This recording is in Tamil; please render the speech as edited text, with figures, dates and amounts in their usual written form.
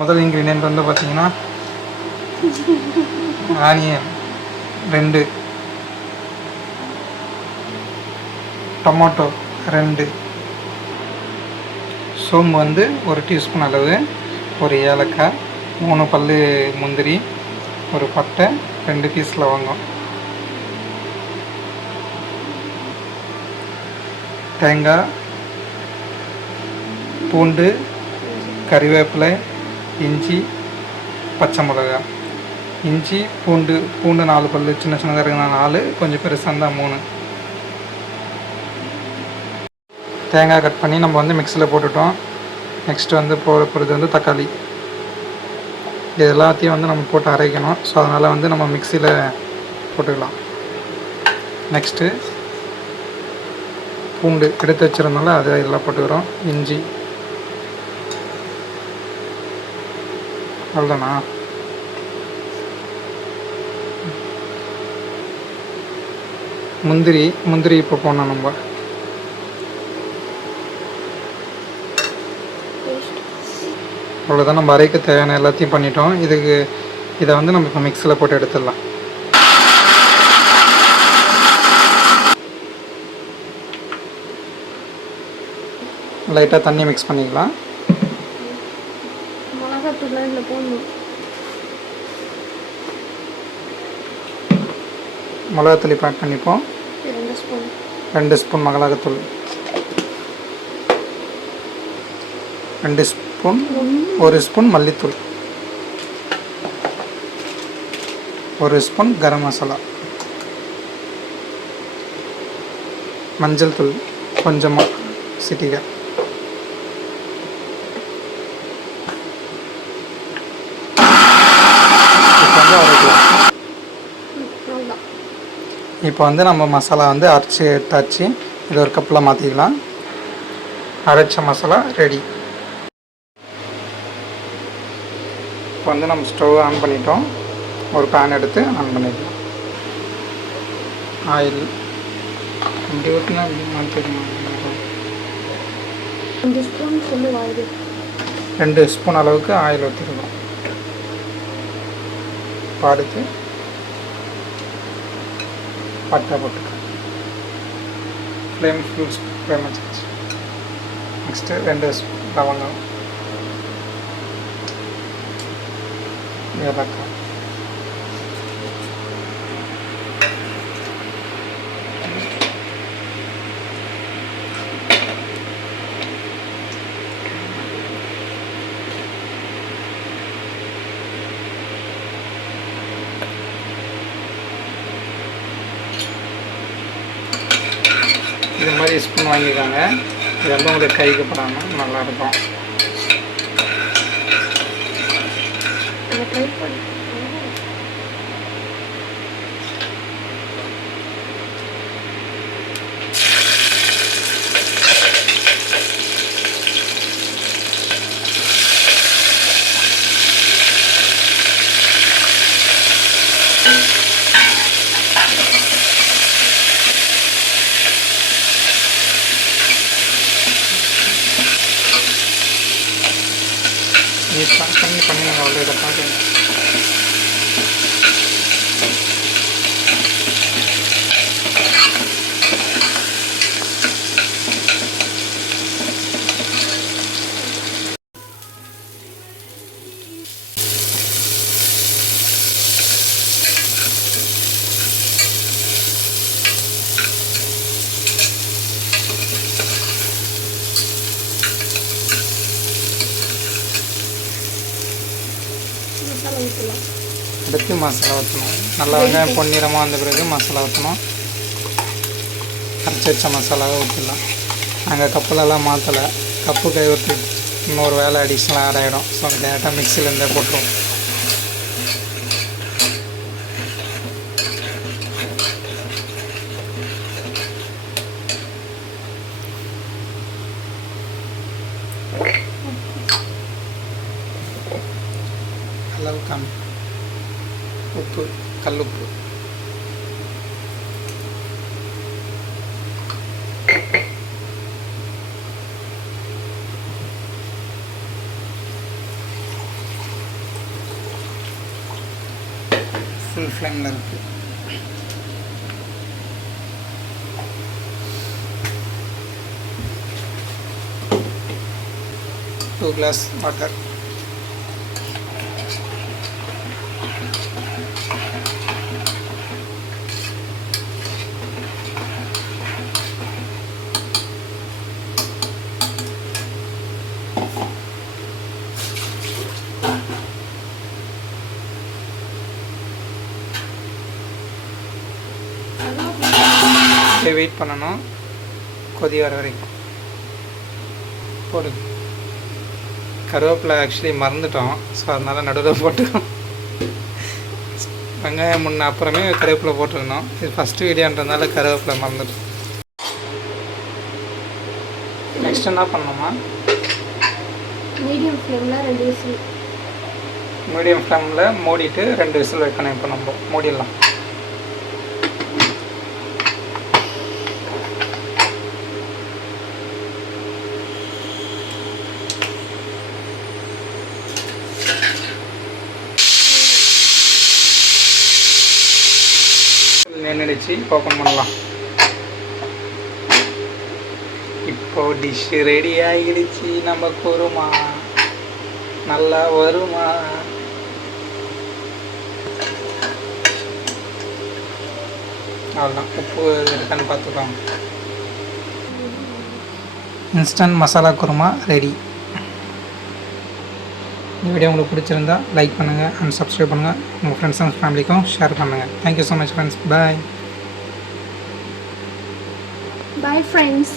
முதல் இன்க்ரீடியன்ட் வந்து பார்த்திங்கன்னா ஆனியன் 2, டொமேட்டோ 2, சோம்பு வந்து 1 டீஸ்பூன் அளவு, ஒரு ஏலக்காய், 3 பல் முந்திரி, ஒரு பட்டை, 2 பீஸ் லவங்கம், தேங்காய், பூண்டு, கறிவேப்பிலை, இஞ்சி, பச்சை மிளகாய். இஞ்சி பூண்டு 4 பல், சின்ன சின்னதாக இருக்குன்னா 4, கொஞ்சம் பெருசாக இருந்தால் 3. தேங்காய் கட் பண்ணி நம்ம வந்து மிக்சியில் போட்டுட்டோம். நெக்ஸ்ட்டு வந்து போடுறது வந்து தக்காளி. இது எல்லாத்தையும் வந்து நம்ம போட்டு அரைக்கணும். ஸோ அதனால் வந்து நம்ம மிக்சியில் போட்டுக்கலாம். நெக்ஸ்ட்டு பூண்டு எடுத்து வச்சுருந்தோம்ல, அதை இதெல்லாம் போட்டுக்கிறோம். இஞ்சி, அவ்வளோதானா? முந்திரி இப்போ போடணும் நம்ம. அவ்வளோதான், நம்ம அரைக்க தேவையான எல்லாத்தையும் பண்ணிட்டோம். இதை வந்து நம்ம இப்போ மிக்ஸியில் போட்டு எடுத்துடலாம். லைட்டாக தண்ணி மிக்ஸ் பண்ணிக்கலாம். மிளகாத்தூள் இப்போ ஆட் பண்ணிப்போம். 2 ஸ்பூன் மிளகாத்தூள், 2 ஸ்பூன், 1 ஸ்பூன் மல்லித்தூள், 1 ஸ்பூன் கரம் மசாலா, மஞ்சள் தூள் கொஞ்சமாக சிட்டிகை, இப்போ வந்து நம்ம மசாலா வந்து அரைச்சி எடுத்தாச்சு. இது ஒரு கப்பில் மாற்றிக்கலாம். அரைச்ச மசாலா ரெடி. இப்போ வந்து நம்ம ஸ்டவ் ஆன் பண்ணிட்டோம். ஒரு பேன் எடுத்து ஆன் பண்ணிக்கலாம். ஆயில் இப்படி ஊற்றினா மாற்றிக்கலாம். 2 ஸ்பூன் அளவுக்கு ஆயில் ஊற்றிருக்கோம். அடுத்து பட்டை போட்டுக்கலாம். ஃபுல் ஃப்ளேம் வச்சாச்சு. நெக்ஸ்ட்டு 2 லவங்கம், ஏலக்காய், இது மாதிரி ஸ்பூன் வாங்கிக்காங்க. இது வந்து உங்களுக்கு கைக்கு படாமல் நல்லாயிருக்கும். நீ ஸ்டார்ட் பண்ணுங்க. அவ்வளோ இதை பார்க்குங்க. அடுத்து மசாலா ஊற்றணும். நல்லா வெங்காயம் பொன்னிறமாக வந்த பிறகு மசாலா ஊற்றணும். அரைச்சி வச்ச மசாலாவை ஊற்றிடலாம். நாங்கள் கப்புலெல்லாம் மாற்றலை. கப்பு கை ஊற்றி இன்னொரு வேலை அடிஷ்னலாக ஆட் ஆகிடும். ஸோ டேரெக்டாக மிக்சிலேருந்தே போட்டுருவோம். அளவுக்கான உப்பு, கல்லுப்பு, ஃபுல் ஃப்ளேமில் இருக்குது. Two glass water. வெயிட் பண்ணணும் கொதி வர வரைக்கும். போடுது. கருவேப்பிலை ஆக்சுவலி மறந்துட்டோம், ஸோ அதனால் நடுவில் போட்டுக்கோம். வெங்காயம் முன்ன அப்புறமே கருவேப்பிலை போட்டுருந்தோம். இது ஃபஸ்ட்டு வீடியோன்றதுனால கருவேப்பிலை மறந்துட்டோம். நெக்ஸ்ட் என்ன பண்ணணுமா? மீடியம் ஃப்ளேமில் 2 விசில். மீடியம் ஃப்ளேமில் மூடிட்டு 2 விசில் வைக்கணும். இப்போ நம்ம மூடிடலாம். நின்றுடுச்சு. ஓப்பன் பண்ணலாம். இப்போ டிஷ் ரெடி ஆகிடுச்சு. நம்ம குருமா நல்லா வருமா? அவ்வளோதான். உப்பு இருக்கான்னு பார்த்துக்கோங்க. Instant masala kurma ready. இந்த வீடியோ உங்களுக்கு பிடிச்சிருந்தா லைக் பண்ணுங்கள் அண்ட் சப்ஸ்கிரைப் பண்ணுங்கள். உங்கள் ஃப்ரெண்ட்ஸ் அண்ட் ஃபேமிலிக்கும் ஷேர் பண்ணுங்கள். Thank you so much friends. Bye. Bye friends.